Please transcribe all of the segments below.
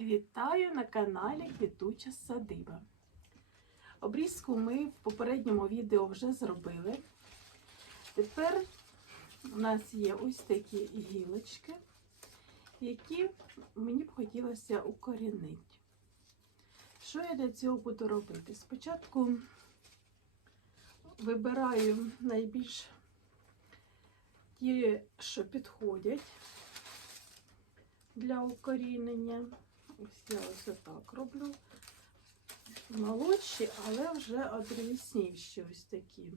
Вітаю на каналі Квітуча Садиба. Обрізку ми в попередньому відео вже зробили. Тепер у нас є ось такі гілочки, які мені б хотілося укорінити. Що я для цього буду робити? Спочатку вибираю найбільш ті, що підходять для укорінення. Ось я ось отак роблю. Молодші, але вже одрісніші ось такі.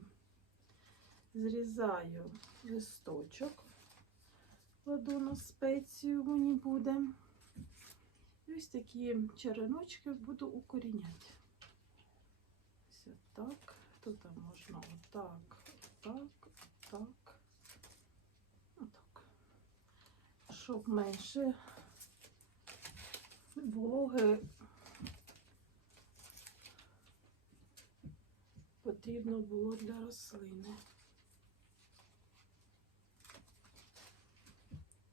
Зрізаю листочок, кладу на спецію мені буде. І ось такі череночки буду укоріняти. Ось отак. Тут можна отак, отак, отак, отак. Щоб менше вологи потрібно було для рослини.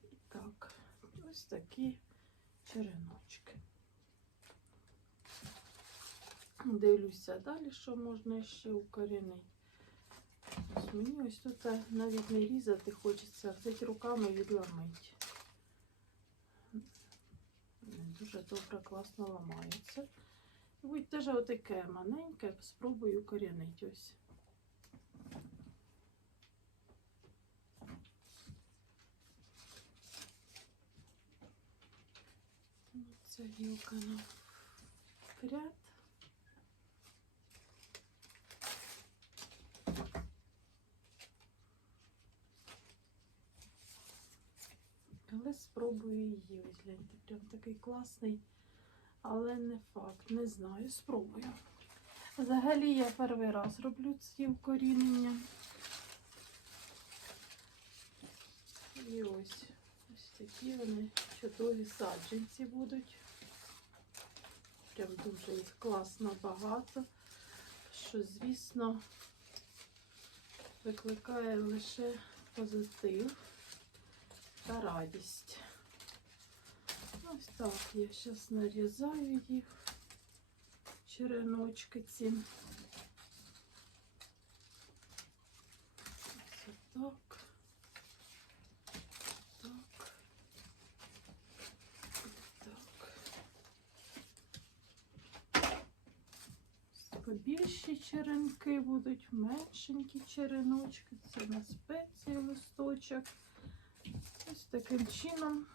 І так, ось такі череночки. Дивлюся далі, що можна ще укорінити. Ось мені ось тут навіть не різати хочеться, взяти руками і відламити. Дуже добре, класно ламається. І будь теж отаке маленьке, спробую корінити ось. Ця гілка на ряд. Але спробую її. Ось гляньте, прям такий класний, але не факт, не знаю, спробую. Взагалі я перший раз роблю ці вкорінення. І ось ось такі вони чудові саджанці будуть. Прям дуже їх класно багато, що, звісно, викликає лише позитив та радість. Ось так я зараз нарізаю їх, череночки ці. Ось так. Так. Так. Побільші черенки будуть, меншенькі череночки. Це на спеції листочок. Ось таким чином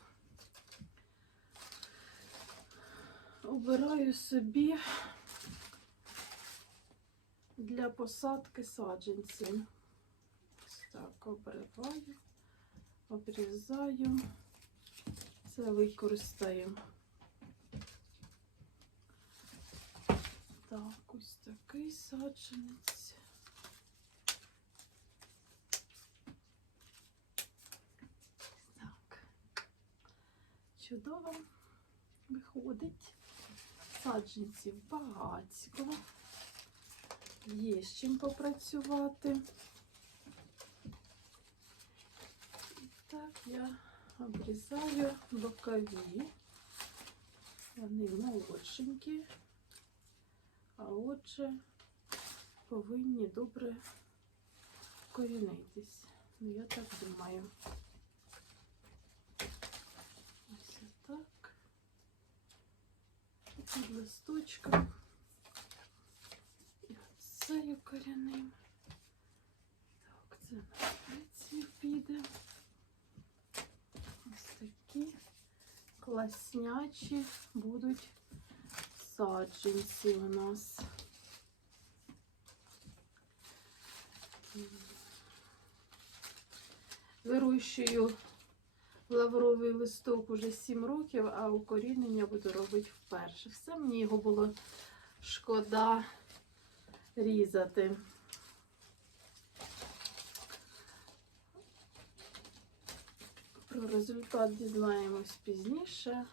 обираю собі для посадки саджанців. Так обриваю, обрізаю. Це використаю. Так, ось такий саджанець. Так. Чудово виходить. Саджанців багатько. Є з чим попрацювати. І так я обрізаю бокові. Вони молодшенькі, а отже повинні добре корінитись. Ну, я так думаю. Ось так. І під листочком. І оцею корінним. Так, це на спецію піде. Ось такі класнячі будуть саджанці у нас. Вирощую лавровий листок уже 7 років, а укорінення буду робити вперше. Все мені його було шкода різати. Про результат дізнаємось пізніше.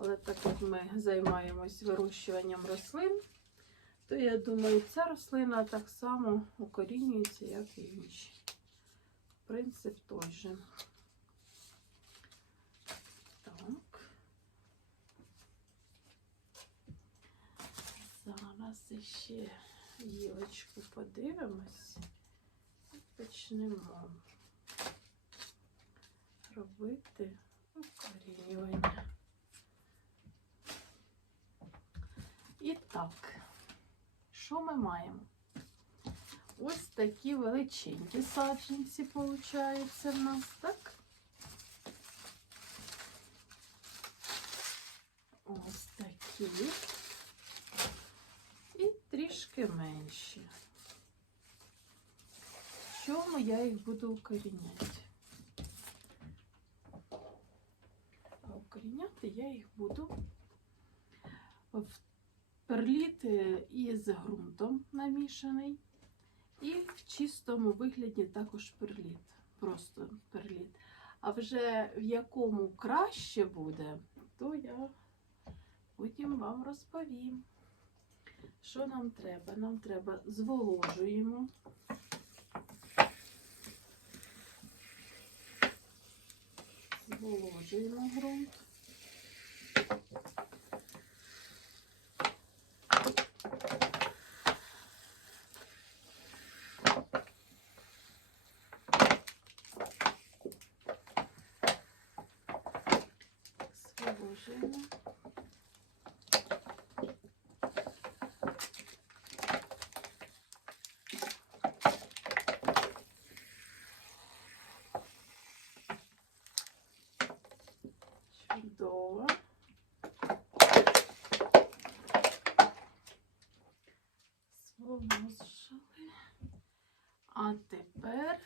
Але так як ми займаємось вирощуванням рослин, то я думаю, ця рослина так само укорінюється, як і інші. Принцип той же. Так. Зараз ще гілочку подивимось і почнемо робити укорінювання. І так, що ми маємо? Ось такі величенькі саджанці, виходить, в нас, так? Ось такі. Трішки менші. В чому я їх буду укоріняти? А укоріняти я їх буду в перліт е, із ґрунтом намішаний. І в чистому вигляді також перліт. Просто перліт. А вже в якому краще буде, то я потім вам розповім. Що нам треба? Нам треба зволожуємо. Зволожуємо ґрунт. Зволожуємо. Чудово. Зволожили. А тепер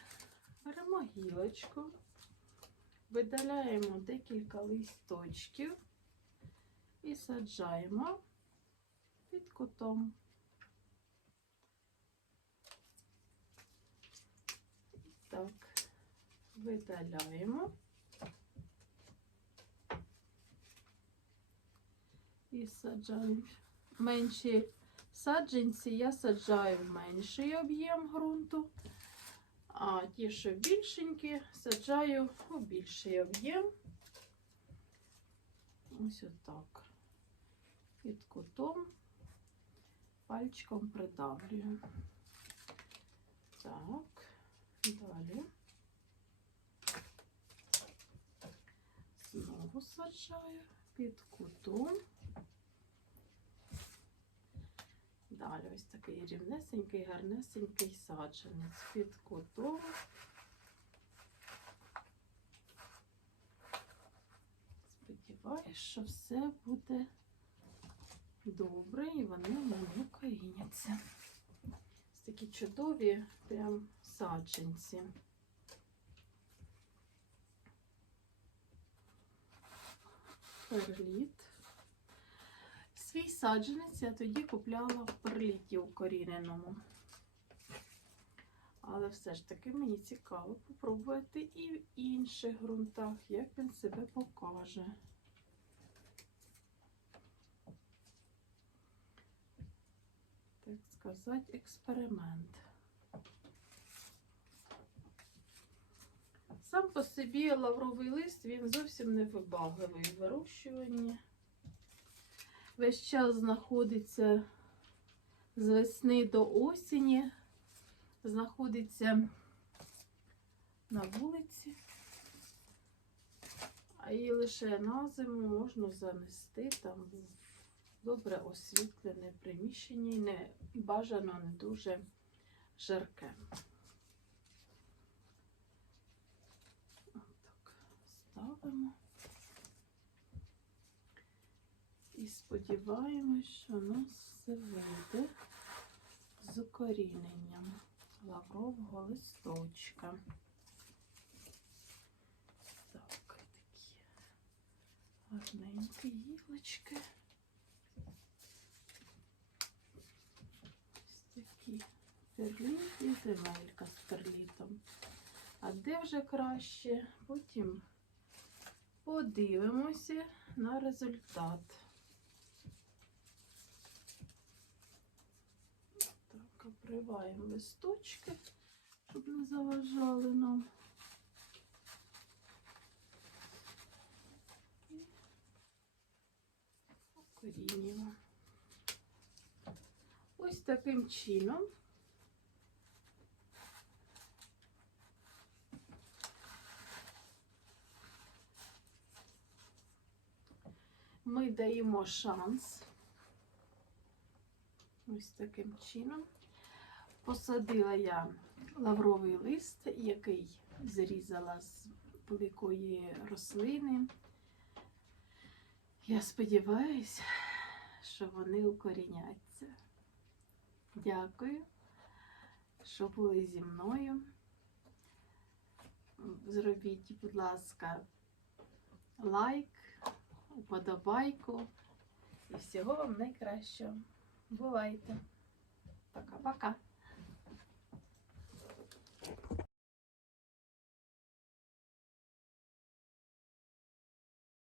беремо гілочку, видаляємо декілька листочків і саджаємо під кутом. Так, видаляємо. І саджаю менші саджанці, я саджаю в менший об'єм ґрунту, а ті, що більшенькі, саджаю у більший об'єм. Ось отак. Під кутом пальчиком придавлюю. Так, далі. Знову саджаю під кутом. Далі ось такий рівнесенький, гарнесенький саджанець під кутом. Сподіваюсь, що все буде добре і вони в мене коріняться. Ось такі чудові прям саджанці. Перліт. Свій саджанець я тоді купляла в перліті укоріненому. Але все ж таки мені цікаво попробувати і в інших ґрунтах, як він себе покаже. Так сказати, експеримент. Сам по собі лавровий лист, він зовсім не вибагливий в вирощуванні весь час знаходиться з весни до осені, знаходиться на вулиці, а її лише на зиму можна занести там в добре освітлене приміщення і не бажано не дуже жарке. Так, ставимо. І сподіваємось, що нас все вийде з укоріненням лаврового листочка. Так, такі гарненькі гілочки. Ось такі перліт і земелька з перлітом. А де вже краще? Потім подивимося на результат. Так, обриваємо листочки, щоб не заважали нам. І укорінюємо. таким чином ми даємо шанс. Ось таким чином. Посадила я лавровий лист, який зрізала з великої рослини. Я сподіваюся, що вони укоріняться. Дякую, що були зі мною. Зробіть, будь ласка, лайк, уподобайку. І всього вам найкращого. Бувайте. Пока-пока. Thank you.